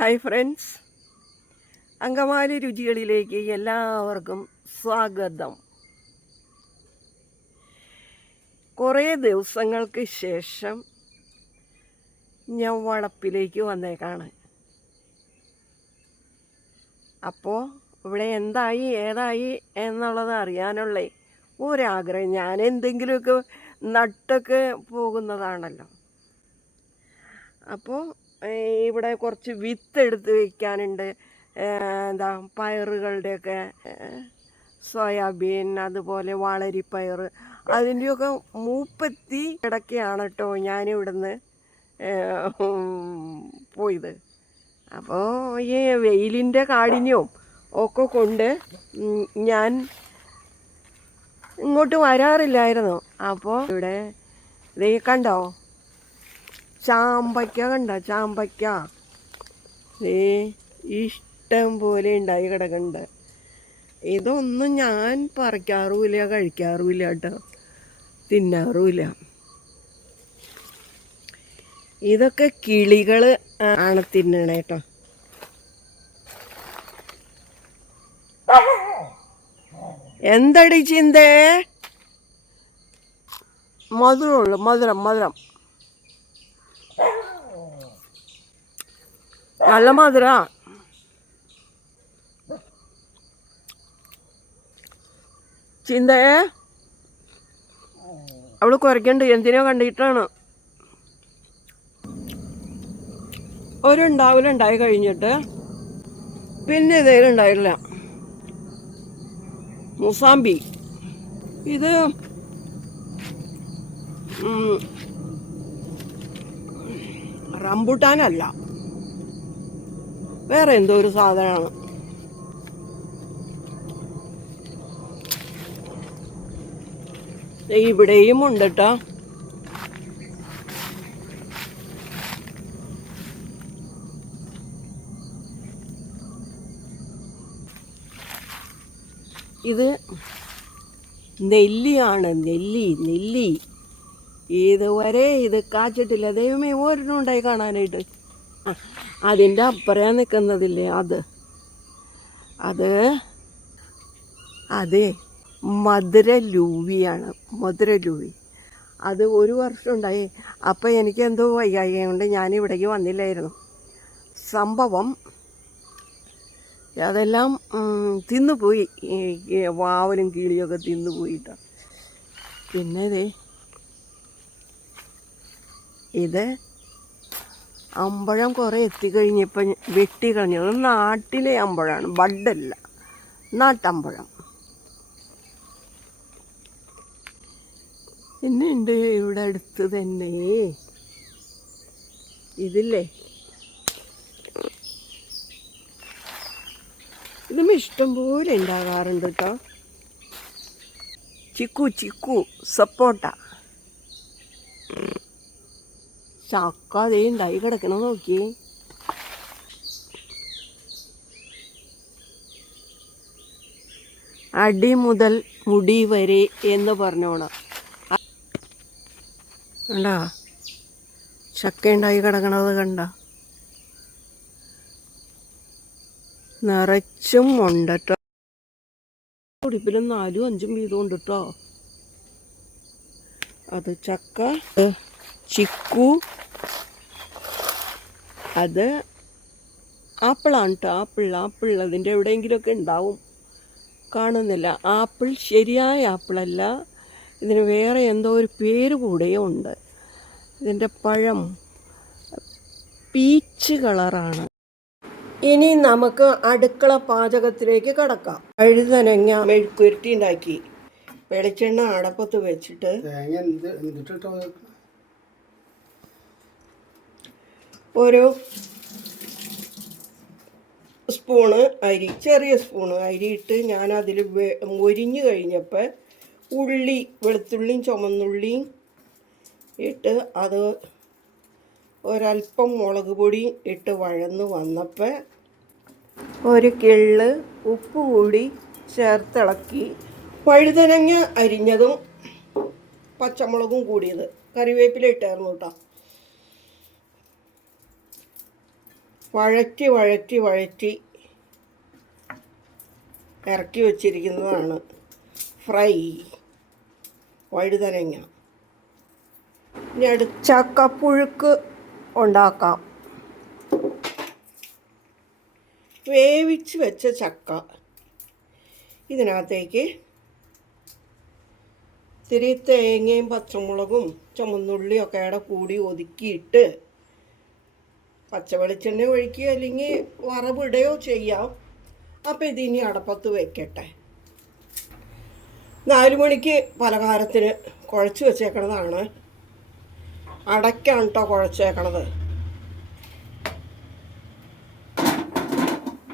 Hi friends Angamaly രുചികളിലേക്ക് എല്ലാവർക്കും സ്വാഗതം. കുറേ ദിവസങ്ങൾക്ക് ശേഷം ഞാൻ വളപ്പിലേക്ക് വന്നേക്കാണ്. അപ്പോൾ ഇവിടെ എന്തായി ഏതായി എന്നുള്ളത് അറിയാനുള്ളേ ഒരാഗ്രഹം. ഞാൻ എന്തെങ്കിലുമൊക്കെ നട്ടൊക്കെ പോകുന്നതാണല്ലോ. അപ്പോൾ ഇവിടെ കുറച്ച് വിത്ത് എടുത്ത് വയ്ക്കാനുണ്ട് എന്താ പയറുകളുടെയൊക്കെ സോയാബീൻ അതുപോലെ വാളരിപ്പയർ അതിന്റെയൊക്കെ മൂപ്പത്തി കിടക്കുകയാണ് കേട്ടോ ഞാനിവിടുന്ന് പോയത്. അപ്പോൾ ഈ വെയിലിന്റെ കാഠിന്യവും ഒക്കെ കൊണ്ട് ഞാൻ ഇങ്ങോട്ട് വരാറില്ലായിരുന്നു. അപ്പോൾ ഇവിടെ ദേ കണ്ടോ? ചാമ്പയ്ക്ക കണ്ട? ചാമ്പയ്ക്ക. ഏ ഇഷ്ടം പോലെ ഉണ്ടായി കിടക്കണ്ട. ഇതൊന്നും ഞാൻ പറിക്കാറുമില്ല കഴിക്കാറുമില്ല കേട്ടോ. തിന്നാറുമില്ല. ഇതൊക്കെ കിളികൾ ആണ് തിന്നണേ കേട്ടോ. എന്തടി ചിന്തേ? മധുരമുള്ളു മധുരം മധുരം. നല്ല മധുര ചിന്തയെ അവൾ കുറയ്ക്കണ്ട്. എന്തിനോ കണ്ടിട്ടാണ്? ഒരു ഉണ്ടാവില്ല കഴിഞ്ഞിട്ട് പിന്നെ ഇതേലും ഉണ്ടായില്ല. മുസാമ്പി. ഇത് റംബുട്ടാനല്ല. വേറെ എന്തോ ഒരു സാധനമാണ്. ഇവിടെയും ഉണ്ട് കേട്ടോ ഇത് നെല്ലിയാണ് നെല്ലി നെല്ലി. ഇതുവരെ ഇത് കാച്ചിട്ടില്ല. ദൈവമേ ഒരെണ്ണം ഉണ്ടായി കാണാനായിട്ട്. അതിന്റെ അപ്പുറം നിൽക്കുന്നതില്ലേ അത്? അത് അതെ മധുര ലൂവിയാണ് മധുര ലൂവി. അത് ഒരു വർഷം ഉണ്ടായി. അപ്പോൾ എനിക്ക് എന്തോ വയ്യായി കൊണ്ട് ഞാൻ ഇവിടേക്ക് വന്നില്ലായിരുന്നു. സംഭവം അതെല്ലാം തിന്നുപോയി വാവലും കീളിയൊക്കെ തിന്നുപോയിട്ടോ പിന്നെ ഇത് അമ്പഴം കുറേ എത്തിക്കഴിഞ്ഞപ്പോൾ വെട്ടി കളഞ്ഞു. അത് നാട്ടിലെ അമ്പഴമാണ് ബഡല്ല. നാട്ടമ്പഴം. പിന്നെ ഉണ്ട് ഇവിടെ അടുത്ത് തന്നെ. ഇതില്ലേ? ഇതും ഇഷ്ടംപോലെ ഉണ്ടാകാറുണ്ട് കേട്ടോ ചിക്കു ചിക്കു സപ്പോട്ട. ചക്ക ഉണ്ടായി കിടക്കണ നോക്കി അടി മുതൽ മുടി വരെ എന്ന് പറഞ്ഞോണം. ചക്ക ഉണ്ടായി കിടക്കണത് കണ്ട? നിറച്ചും ഉണ്ട് കുടിപ്പിലും നാലും അഞ്ചും വീതം ഉണ്ട് കേട്ടോ അത് ചക്ക. ചിക്കു. അത് ആപ്പിളാണ് കേട്ടോ ആപ്പിൾ ആപ്പിൾ. അതിന്റെ എവിടെയെങ്കിലുമൊക്കെ ഉണ്ടാവും. കാണുന്നില്ല. ആപ്പിൾ ശരിയായ ആപ്പിളല്ല. ഇതിന് വേറെ എന്തോ ഒരു പേര് കൂടെയും ഉണ്ട്. ഇതിന്റെ പഴം പീച്ച് കളറാണ്. ഇനി നമുക്ക് അടുക്കള പാചകത്തിലേക്ക് കടക്കാം. അഴുതനങ്ങ മെഴുക്കുരുട്ടി ഉണ്ടാക്കി. വെളിച്ചെണ്ണ അടപ്പത്ത് വെച്ചിട്ട് തേങ്ങ എന്ത് എന്തിട്ടോ ഒരു സ്പൂണ് അരി ചെറിയ സ്പൂണ് ഇട്ട് ഞാൻ അതിൽ മൊരിഞ്ഞു കഴിഞ്ഞപ്പോൾ ഉള്ളി വെളുത്തുള്ളിയും ചുമന്നുള്ളിയും ഇട്ട് അത് ഒരല്പം മുളക് പൊടി ഇട്ട് വഴന്ന് വന്നപ്പോൾ ഒരു കിള്ള് ഉപ്പ് കൂടി ചേർത്തിളക്കി വഴുതനങ്ങ അരിഞ്ഞതും പച്ചമുളകും കൂടിയത്. കറിവേപ്പില ഇട്ടായിരുന്നു കേട്ടോ. വഴറ്റി വഴറ്റി വഴറ്റി ഇറക്കി വച്ചിരിക്കുന്നതാണ്. ഫ്രൈ. വഴുതനങ്ങ. ഇനി അടുത്ത ചക്കപ്പുഴുക്ക് ഉണ്ടാക്കാം. വേവിച്ച് വെച്ച ചക്ക. ഇതിനകത്തേക്ക് ഇത്തിരി തേങ്ങയും പച്ചമുളകും ചുമന്നുള്ളിയൊക്കെ കൂടി ഒതുക്കിയിട്ട് പച്ച വെളിച്ചെണ്ണ ഒഴിക്കുക അല്ലെങ്കിൽ വറവിടുകയോ ചെയ്യാം. അപ്പം ഇതിനി അടപ്പത്ത് വെക്കട്ടെ. നാല് മണിക്ക് പലഹാരത്തിന് കുഴച്ച് വെച്ചേക്കണതാണ്. അടയ്ക്കാണ് കേട്ടോ കുഴച്ചേക്കണത്.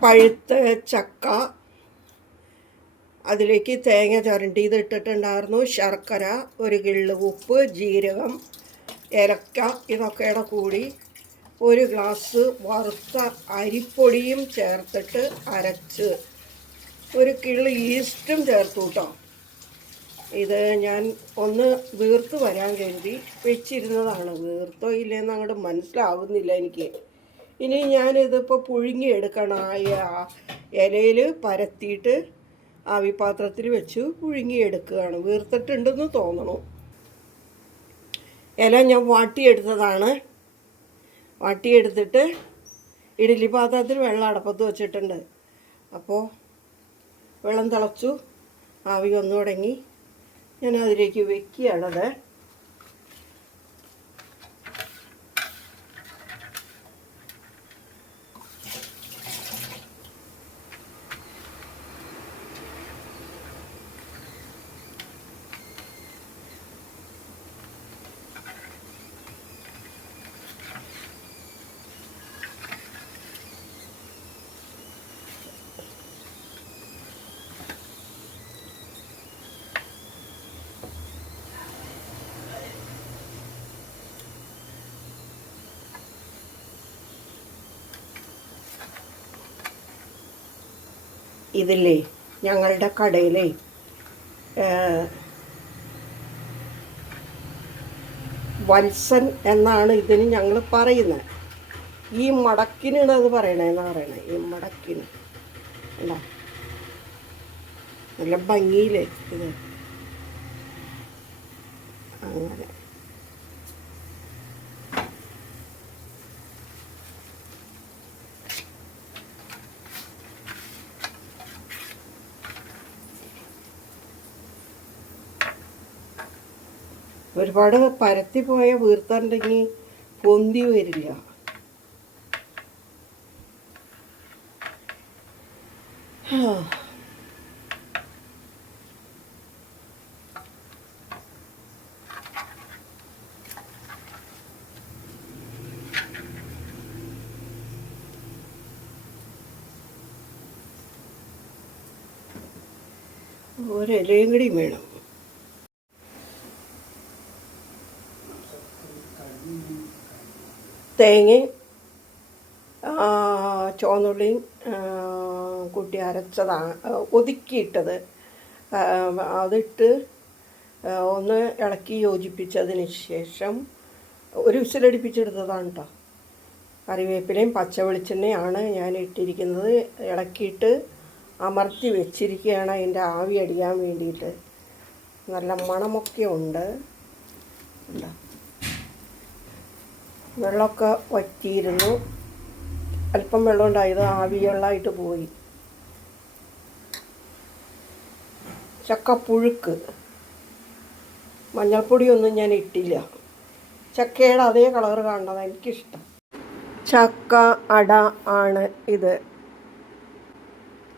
പഴുത്ത ചക്ക. അതിലേക്ക് തേങ്ങ ചുരണ്ടിയത് ഇട്ടിട്ടുണ്ടായിരുന്നു ശർക്കര ഒരു കിള്ളു ഉപ്പ് ജീരകം ഏലക്ക ഇതൊക്കെയുടെ കൂടി ഒരു ഗ്ലാസ് വറുത്ത അരിപ്പൊടിയും ചേർത്തിട്ട് അരച്ച്. ഒരു കിൾ ഈസ്റ്റും ചേർത്തു കേട്ടോ ഇത് ഞാൻ ഒന്ന് വീർത്ത് വരാൻ കരുതി. വെച്ചിരുന്നതാണ്. വീർത്തോ ഇല്ലെന്ന് അങ്ങോട്ട് മനസ്സിലാവുന്നില്ല എനിക്ക്. ഇനി ഞാനിതിപ്പോൾ പുഴുങ്ങിയെടുക്കണം ആ ഇലയിൽ പരത്തിയിട്ട് ആവിപാത്രത്തിൽ വെച്ച് പുഴുങ്ങിയെടുക്കുകയാണ് വീർത്തിട്ടുണ്ടെന്ന് തോന്നണു. ഇല ഞാൻ വാട്ടിയെടുത്തതാണ്. വാട്ടിയെടുത്തിട്ട് ഇഡ്ഡലി പാത്രത്തിൽ വെള്ളം അടപ്പത്ത് വെച്ചിട്ടുണ്ട്. അപ്പോൾ വെള്ളം തിളച്ചു. ആവി വന്നു തുടങ്ങി. ഞാൻ അതിലേക്ക് വെക്കുകയാണത് ഇതില്ലേ ഞങ്ങളുടെ കടയിലെ വത്സൻ എന്നാണ് ഇതിന് ഞങ്ങൾ പറയുന്നത്. ഈ മടക്കിനാണ് അത് പറയണേന്ന് പറയണേ? ഈ മടക്കിന്. അല്ല നല്ല ഭംഗിയില്ലേ ഇത്. അങ്ങനെ. ഒരുപാട് പരത്തി പോയ വീർത്തുണ്ടെങ്കിൽ പൊന്തി വരില്ല. ഒരിലയും കൂടി വേണം. തേങ്ങയും ചുവന്നുള്ളിയും കൂട്ടി അരച്ചതാണ് ഒതുക്കിയിട്ടത്. അതിട്ട് ഒന്ന് ഇളക്കി യോജിപ്പിച്ചതിന് ശേഷം ഒരു വിസിലടിപ്പിച്ചെടുത്തതാണ് കേട്ടോ കറിവേപ്പിലയും പച്ച വെളിച്ചെണ്ണയാണ് ഞാൻ ഇട്ടിരിക്കുന്നത്. ഇളക്കിയിട്ട് അമർത്തി വെച്ചിരിക്കുകയാണ് അതിന്റെ ആവി അടിക്കാൻ വേണ്ടിയിട്ട്. നല്ല മണമൊക്കെ ഉണ്ട്. ഉണ്ടോ വെള്ളമൊക്കെ വറ്റിയിരുന്നു. അല്പം വെള്ളം ഉണ്ടായത് ആവിവെള്ളമായിട്ട് പോയി. ചക്കപ്പുഴുക്ക്. മഞ്ഞൾപ്പൊടിയൊന്നും ഞാൻ ഇട്ടില്ല. ചക്കയുടെ അതേ കളർ കാണുന്നത് എനിക്കിഷ്ടം. ചക്ക അട ആണ് ഇത്.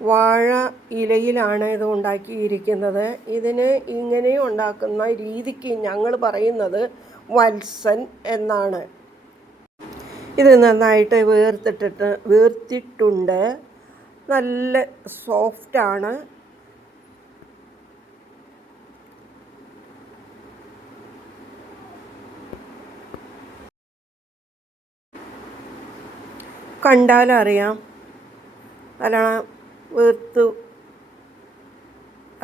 വാഴ ഇലയിലാണ് ഇത് ഉണ്ടാക്കിയിരിക്കുന്നത്. ഇതിന് ഇങ്ങനെ ഉണ്ടാക്കുന്ന രീതിക്ക് ഞങ്ങൾ പറയുന്നത് വത്സൻ എന്നാണ്. ഇത് നന്നായിട്ട് വീർത്തിട്ടിട്ട് വീർത്തിട്ടുണ്ട്. നല്ല സോഫ്റ്റാണ് കണ്ടാലറിയാം. നല്ലോണം വീർത്തു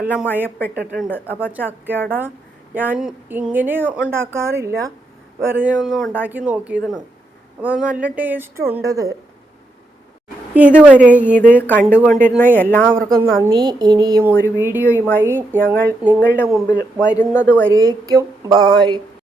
എല്ലാം മയപ്പെട്ടിട്ടുണ്ട്. അപ്പോൾ ചക്കയുടെ ഞാൻ ഇങ്ങനെ ഉണ്ടാക്കാറില്ല. വെറുതെ ഒന്ന് ഉണ്ടാക്കി നോക്കിയതാണ്. അപ്പോൾ നല്ല ടേസ്റ്റ് ഉണ്ടത്. ഇതുവരെ ഇത് കണ്ടുകൊണ്ടിരുന്ന എല്ലാവർക്കും നന്ദി. ഇനിയും ഒരു വീഡിയോയുമായി ഞങ്ങൾ നിങ്ങളുടെ മുമ്പിൽ വരുന്നത് വരേക്കും. ബായ്